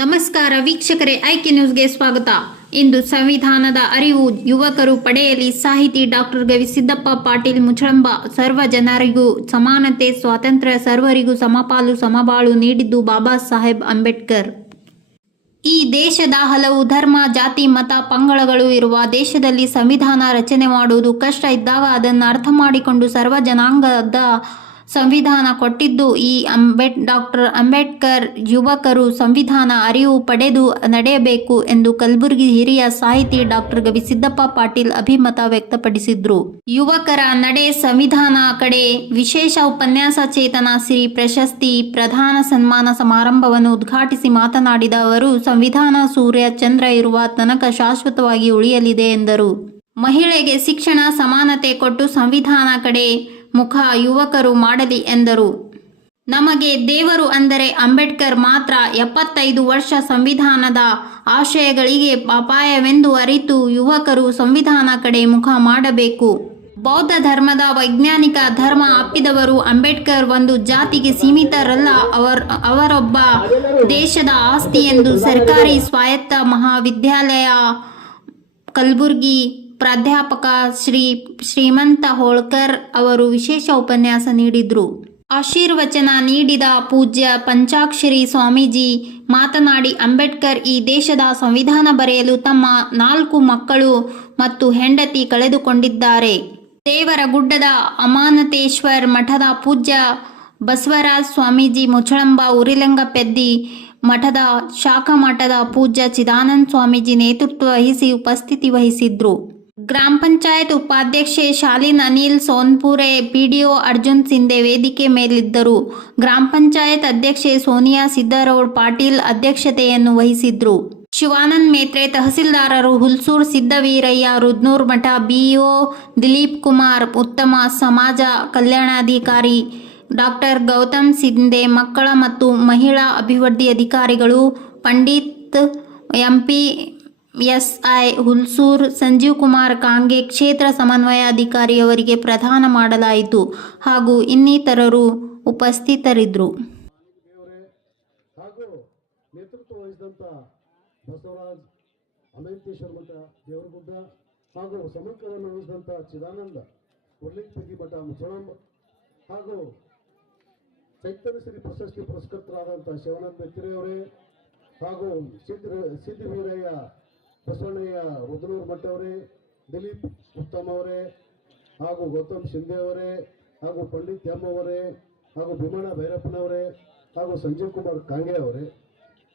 ನಮಸ್ಕಾರ ವೀಕ್ಷಕರೇ, ಐಕೆ ನ್ಯೂಸ್ಗೆ ಸ್ವಾಗತ. ಇಂದು ಸಂವಿಧಾನದ ಅರಿವು ಯುವಕರು ಪಡೆಯಲಿ. ಸಾಹಿತಿ ಡಾಕ್ಟರ್ ಗವಿಸಿದ್ದಪ್ಪ ಪಾಟೀಲ್ ಮುಚಳಂಬ. ಸರ್ವ ಜನರಿಗೂ ಸಮಾನತೆ, ಸ್ವಾತಂತ್ರ್ಯ, ಸರ್ವರಿಗೂ ಸಮಪಾಲು ಸಮಬಾಳು ನೀಡಿದ್ದು ಬಾಬಾ ಸಾಹೇಬ್ ಅಂಬೇಡ್ಕರ್. ಈ ದೇಶದ ಹಲವು ಧರ್ಮ, ಜಾತಿ, ಮತ, ಪಂಗಡಗಳು ಇರುವ ದೇಶದಲ್ಲಿ ಸಂವಿಧಾನ ರಚನೆ ಮಾಡುವುದು ಕಷ್ಟ ಇದ್ದಾಗ ಅದನ್ನು ಅರ್ಥ ಮಾಡಿಕೊಂಡು ಸರ್ವ ಜನಾಂಗದ ಸಂವಿಧಾನ ಕೊಟ್ಟಿದ್ದು ಈ ಡಾಕ್ಟರ್ ಅಂಬೇಡ್ಕರ್. ಯುವಕರು ಸಂವಿಧಾನ ಅರಿವು ಪಡೆದು ನಡೆಯಬೇಕು ಎಂದು ಕಲಬುರಗಿ ಹಿರಿಯ ಸಾಹಿತಿ ಡಾಕ್ಟರ್ ಗವಿಸಿದ್ದಪ್ಪ ಪಾಟೀಲ್ ಅಭಿಮತ ವ್ಯಕ್ತಪಡಿಸಿದ್ರು. ಯುವಕರ ನಡೆ ಸಂವಿಧಾನ ಕಡೆ ವಿಶೇಷ ಉಪನ್ಯಾಸ ಚೇತನ ಶ್ರೀ ಪ್ರಶಸ್ತಿ ಪ್ರದಾನ ಸನ್ಮಾನ ಸಮಾರಂಭವನ್ನು ಉದ್ಘಾಟಿಸಿ ಮಾತನಾಡಿದ ಅವರು, ಸಂವಿಧಾನ ಸೂರ್ಯ ಚಂದ್ರ ಇರುವ ತನಕ ಶಾಶ್ವತವಾಗಿ ಉಳಿಯಲಿದೆ ಎಂದರು. ಮಹಿಳೆಗೆ ಶಿಕ್ಷಣ, ಸಮಾನತೆ ಕೊಟ್ಟು ಸಂವಿಧಾನ ಕಡೆ ಮುಖ ಯುವಕರು ಮಾಡಲಿ ಎಂದರು. ನಮಗೆ ದೇವರು ಅಂದರೆ ಅಂಬೇಡ್ಕರ್ ಮಾತ್ರ. 75 ವರ್ಷ ಸಂವಿಧಾನದ ಆಶಯಗಳಿಗೆ ಅಪಾಯವೆಂದು ಅರಿತು ಯುವಕರು ಸಂವಿಧಾನ ಕಡೆ ಮುಖ ಮಾಡಬೇಕು. ಬೌದ್ಧ ಧರ್ಮದ ವೈಜ್ಞಾನಿಕ ಧರ್ಮ ಅಪ್ಪಿದವರು ಅಂಬೇಡ್ಕರ್ ಒಂದು ಜಾತಿಗೆ ಸೀಮಿತರಲ್ಲ, ಅವರೊಬ್ಬ ದೇಶದ ಆಸ್ತಿ ಎಂದು ಸರ್ಕಾರಿ ಸ್ವಾಯತ್ತ ಮಹಾವಿದ್ಯಾಲಯ ಕಲಬುರಗಿ ಪ್ರಾಧ್ಯಾಪಕ ಶ್ರೀಮಂತ ಹೋಳ್ಕರ್ ಅವರು ವಿಶೇಷ ಉಪನ್ಯಾಸ ನೀಡಿದರು. ಆಶೀರ್ವಚನ ನೀಡಿದ ಪೂಜ್ಯ ಪಂಚಾಕ್ಷರಿ ಸ್ವಾಮೀಜಿ ಮಾತನಾಡಿ, ಅಂಬೇಡ್ಕರ್ ಈ ದೇಶದ ಸಂವಿಧಾನ ಬರೆಯಲು ತಮ್ಮ 4 ಮಕ್ಕಳು ಮತ್ತು ಹೆಂಡತಿ ಕಳೆದುಕೊಂಡಿದ್ದಾರೆ. ದೇವರಗುಡ್ಡದ ಅಮಾನತೇಶ್ವರ ಮಠದ ಪೂಜ್ಯ ಬಸವರಾಜ ಸ್ವಾಮೀಜಿ ಮುಚಳಂಬ, ಉರಿಲಿಂಗಪೆದ್ದಿ ಮಠದ ಶಾಖಾ ಮಠದ ಪೂಜ್ಯ ಚಿದಾನಂದ ಸ್ವಾಮೀಜಿ ನೇತೃತ್ವ ವಹಿಸಿ ಉಪಸ್ಥಿತಿ ವಹಿಸಿದ್ರು. ಗ್ರಾಮ ಪಂಚಾಯತ್ ಉಪಾಧ್ಯಕ್ಷೆ ಶಾಲಿನ್ ಅನಿಲ್ ಸೋನ್ಪುರೆ, ಪಿಡಿಒ ಅರ್ಜುನ್ ಸಿಂಧೆ ವೇದಿಕೆ ಮೇಲಿದ್ದರು. ಗ್ರಾಮ ಪಂಚಾಯತ್ ಅಧ್ಯಕ್ಷೆ ಸೋನಿಯಾ ಸಿದ್ದರೌಡ್ ಪಾಟೀಲ್ ಅಧ್ಯಕ್ಷತೆಯನ್ನು ವಹಿಸಿದ್ರು. ಶಿವಾನಂದ್ ಮೇತ್ರೆ, ತಹಸೀಲ್ದಾರರು ಹುಲ್ಸೂರು ಸಿದ್ದವೀರಯ್ಯ, ರುದ್ನೂರ್ ಮಠ, ಬಿಇಒ ದಿಲೀಪ್ ಕುಮಾರ್, ಉತ್ತಮ ಸಮಾಜ ಕಲ್ಯಾಣಾಧಿಕಾರಿ ಡಾಕ್ಟರ್ ಗೌತಮ್ ಸಿಂಧೆ, ಮಕ್ಕಳ ಮತ್ತು ಮಹಿಳಾ ಅಭಿವೃದ್ಧಿ ಅಧಿಕಾರಿಗಳು ಪಂಡಿತ್ ಎಂಪಿಎಸ್ಐ ಹುಲ್ಸೂರ್, ಸಂಜೀವ್ ಕುಮಾರ್ ಕಾಂಗೆ ಕ್ಷೇತ್ರ ಸಮನ್ವಯಾಧಿಕಾರಿ ಅವರಿಗೆ ಪ್ರದಾನ ಮಾಡಲಾಯಿತು ಹಾಗೂ ಇನ್ನಿತರರು ಉಪಸ್ಥಿತರಿದ್ದರು. ಹಾಗೂ ನೇತೃತ್ವ ವಹಿಸಿದಂಥ ಬಸವರಾಜ್ ಅಮಂತೇಶ್ವರ ಮಠ ದೇವರಗುಡ್ಡ ಹಾಗೂ ಸಮಗ್ರವನ್ನು ವಹಿಸಿದಂಥ ಚಿದಾನಂದ ಉರ್ಲಿಂಗಪೆದ್ದಿ ಮಠ ಮುಚಳಂಬ ಹಾಗೂ ಚೈತನ್ಯಶ್ರೀ ಪ್ರಶಸ್ತಿ ಪುರಸ್ಕೃತರಾದಂಥ ಶಿವಾನಂದ ಮೇತ್ರೆಯವರೇ ಹಾಗೂ ಸಿದ್ದವೀರಯ್ಯ ಬಸವಣ್ಣಯ್ಯ ರುದ್ರೂರ್ ಮಠ ಅವರೇ, ದಿಲೀಪ್ ಉತ್ತಮ್ ಅವರೇ ಹಾಗೂ ಗೌತಮ್ ಶಿಂಧೆ ಅವರೇ ಹಾಗೂ ಪಂಡಿತ್ ಎಂ ಅವರೇ ಹಾಗೂ ಭೀಮಣ್ಣ ಭೈರಪ್ಪನವರೇ ಹಾಗೂ ಸಂಜೀವ್ ಕುಮಾರ್ ಕಾಂಗೆ ಅವರೇ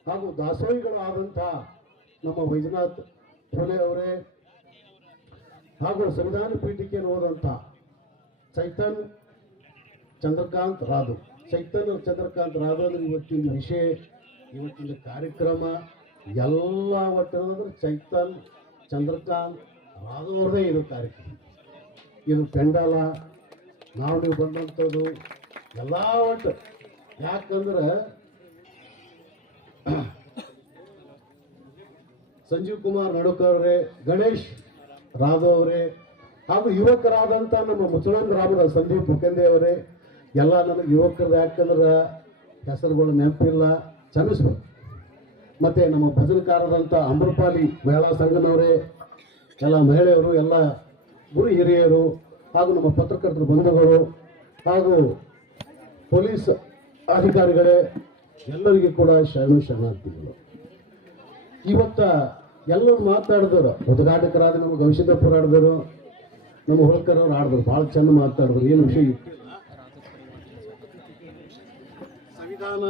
ಹಾಗೂ ದಾಸೋಹಿಗಳು ಆದಂಥ ನಮ್ಮ ವೈಜನಾಥ್ ಫುಲೆ ಅವರೇ ಹಾಗೂ ಸಂವಿಧಾನ ಪೀಠಿಕೆಯನ್ನು ಓದಂಥ ಚಂದ್ರಕಾಂತ್ ರಾಧು ಅಂದ್ರೆ ಇವತ್ತಿನ ವಿಷಯ, ಇವತ್ತಿನ ಕಾರ್ಯಕ್ರಮ ಎಲ್ಲ ಒಟ್ಟಂದ್ರೆ ಚಂದ್ರಕಾಂತ್ ರಾಧು ಅವ್ರದೇ ಇದು ಕಾರ್ಯಕ್ರಮ. ಇದು ಪೆಂಡಾಲ ನೀವು ಬಂದಂಥದ್ದು ಎಲ್ಲ ಒಟ್ಟು. ಯಾಕಂದ್ರೆ ಸಂಜೀವ್ ಕುಮಾರ್ ನಡುಕರವರೇ, ಗಣೇಶ್ ರಾಧವ್ ಅವರೇ ಹಾಗೂ ಯುವಕರಾದಂಥ ನಮ್ಮ ಮುಚಳಂ ಗ್ರಾಮದ ಸಂದೀಪ್ ಮುಖಂದೆ ಅವರೇ ಎಲ್ಲ ನನಗೆ ಯುವಕರದ್ದು. ಯಾಕಂದ್ರೆ ಹೆಸರುಗಳು ನೆನಪಿಲ್ಲ, ಕ್ಷಮಿಸ್ಬೇಕು. ಮತ್ತು ನಮ್ಮ ಭಜನಕಾರದಂಥ ಅಮೃಪಾಲಿ ಮಹಿಳಾ ಸಂಘನವರೇ, ಎಲ್ಲ ಮಹಿಳೆಯರು, ಎಲ್ಲ ಗುರು ಹಿರಿಯರು ಹಾಗೂ ನಮ್ಮ ಪತ್ರಕರ್ತರ ಬಂಧುಗಳು ಹಾಗೂ ಪೊಲೀಸ್ ಅಧಿಕಾರಿಗಳೇ ಎಲ್ಲರಿಗೂ ಕೂಡ ಶರಣಾರ್ಥಿಗಳು. ಇವತ್ತ ಎಲ್ಲರೂ ಮಾತಾಡಿದವರು, ಉದ್ಘಾಟಕರಾದ ನಮ್ಮ ಗವಿಸಿದ್ದಪ್ಪ ಆಡಿದರು, ನಮ್ಮ ಹೋಳ್ಕರ್ ಅವರು ಆಡಿದ್ರು, ಭಾಳ ಚೆಂದ ಮಾತಾಡಿದ್ರು. ಏನು ವಿಷಯ ಸಂವಿಧಾನ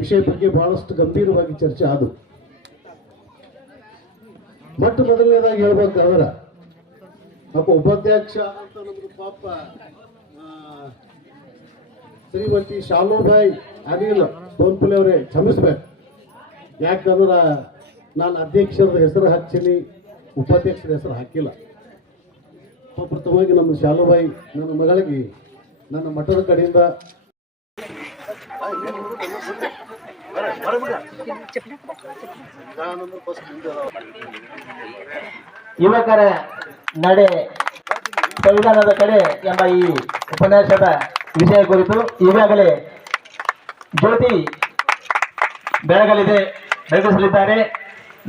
ವಿಷಯ ಬಗ್ಗೆ ಬಹಳಷ್ಟು ಗಂಭೀರವಾಗಿ ಚರ್ಚೆ ಆದವು. ಮೊದಲನೇದಾಗಿ ಹೇಳ್ಬೇಕಾದ್ರೆ ಉಪಾಧ್ಯಕ್ಷ ಅಂತ ನಮ್ದು ಪಾಪ ಶ್ರೀಮತಿ ಶಾಲೂಬಾಯಿ ಅನಿಲ್ ಸೋನ್ಪುಲೆ ಅವರೇ ಕ್ಷಮಿಸ್ಬೇಕು. ಯಾಕಂದ್ರೆ ನಾನು ಅಧ್ಯಕ್ಷರದ ಹೆಸರು ಹಾಕ್ತೀನಿ, ಉಪಾಧ್ಯಕ್ಷರ ಹೆಸರು ಹಾಕಿಲ್ಲ. ಪ್ರಥಮವಾಗಿ ನಮ್ಮ ಶಾಲೂಬಾಯಿ ನನ್ನ ಮಗಳಿಗೆ ನನ್ನ ಮಠದ ಕಡೆಯಿಂದ ಯುವಕರ ನಡೆ ಸಂವಿಧಾನದ ಕಡೆ ಎಂಬ ಈ ಉಪನ್ಯಾಸದ ವಿಷಯ ಕುರಿತು ಈಗಾಗಲೇ ಜ್ಯೋತಿ ಬೆಳಗಲಿದೆ. ನಡೆಸಲಿದ್ದಾರೆ.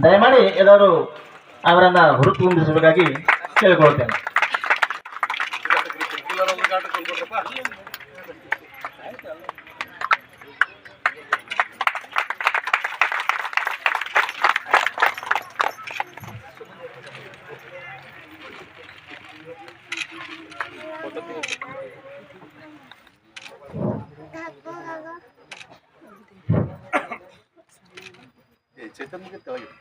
ದಯಮಾಡಿ ಎಲ್ಲರೂ ಅವರನ್ನ ಹುರುಪುಂದಿಸಬೇಕಾಗಿ ಕೇಳಿಕೊಳ್ಳುತ್ತೇನೆ. ಚೇತನ್ಗೆ ತೆಳಗಿದೆ